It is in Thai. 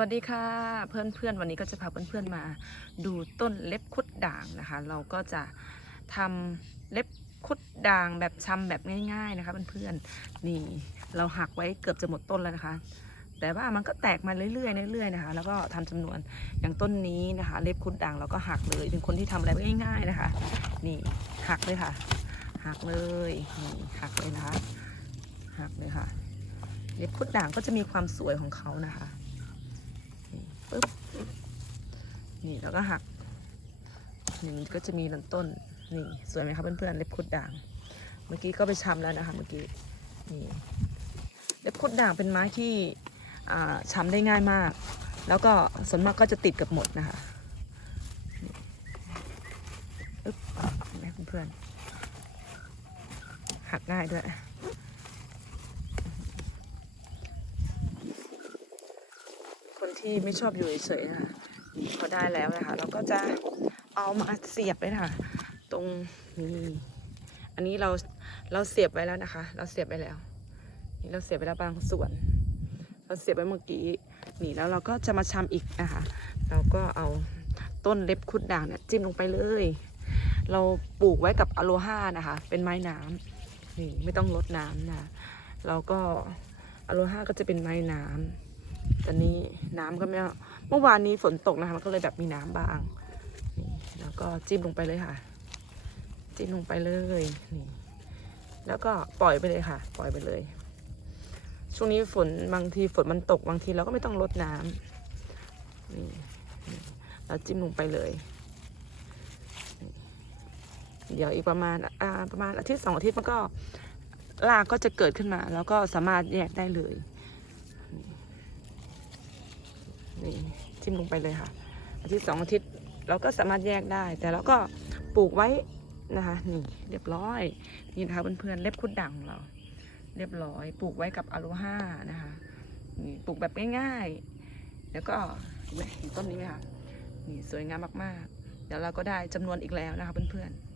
วัสดีค่ะเพื่อนเพื่อนวันนี้ก็จะพาเพื่อนเพื่อนมาดูต้นเล็บคุดด่างนะคะ เราก็จะทำเล็บคุดด่างแบบชำแบบง่ายๆนะคะเพื่อนๆนี่เราหักไว้เกือบจะหมดต้นแล้วนะคะ แต่ว่ามันก็แตกมาเรื่อยๆเรื่อยๆนะคะ แล้วก็ทำจำนวนอย่างต้นนี้นะคะ เล็บคุดด่างเราก็หักเลยเป็นคนที่ทำอะไรง่ายๆนะคะ นี่หักเลยค่ะ หักเลยนี่หักเลยนะคะหักเลยค่ะ เล็บคุดด่างก็จะมีความสวยของเขานะคะ ปึ๊บนี่แล้วก็หักนี่มันก็จะมีลำต้นนี่สวยไหมคะเพื่อนๆเล็บคุดด่าง เมื่อกี้ก็ไปชำแล้วนะคะเมื่อกี้นี่เล็บคุดด่างเป็นไม้ที่อ่าชำได้ง่ายมาก แล้วก็ส่วนมากก็จะติดกับหมดนะคะนี่ปึ๊บเห็นไหมเพื่อนๆหักง่ายด้วย คน ที่ไม่ชอบอยู่เฉยๆนะพอได้แล้วนะคะเราก็จะเอามาเสียบเลยค่ะ ตรงนี้อันนี้เราเราเสียบไว้แล้วนะคะ เราเสียบไว้แล้ว นี่เราเสียบไว้แล้วบางส่วน เราเสียบไว้เมื่อกี้นี่แล้วเราก็จะมาชำอีกนะคะ เราก็เอาต้นเล็บคุดด่างเนี่ยจิ้มลงไปเลย เราปลูกไว้กับอะโลฮานะคะ เป็นไม้น้ำนี่ไม่ต้องลดน้ำนะเราก็อะโลฮาก็จะเป็นไม้น้ำ ตอนนี้น้ำก็ไม่เมื่อวานนี้ฝนตกนะคะมันก็เลยแบบมีน้ำบางนี่แล้วก็จิ้มลงไปเลยค่ะ จิ้มลงไปเลยนี่แล้วก็ปล่อยไปเลยค่ะ ปล่อยไปเลย ช่วงนี้ฝนบางทีฝนมันตกบางทีเราก็ไม่ต้องรดน้ำนี่นี่แล้วจิ้มลงไปเลย เดี๋ยวอีกประมาณประมาณอาทิตย์สองอาทิตย์มันก็รากก็จะเกิดขึ้นมา แล้วก็สามารถแยกได้เลย นี่จิ้มลงไปเลยค่ะ อาทิตย์สองอาทิตย์เราก็สามารถแยกได้ แต่เราก็ปลูกไว้นะคะนี่เรียบร้อยนี่นะคะเพื่อนๆเล็บคุดด่างของเรา เรียบร้อย ปลูกไว้กับอะโลฮานะคะนี่ปลูกแบบง่ายๆ แล้วก็เห็นต้นนี้ไหมคะนี่สวยงามมากๆ เดี๋ยวเราก็ได้จำนวนอีกแล้วนะคะเพื่อนๆ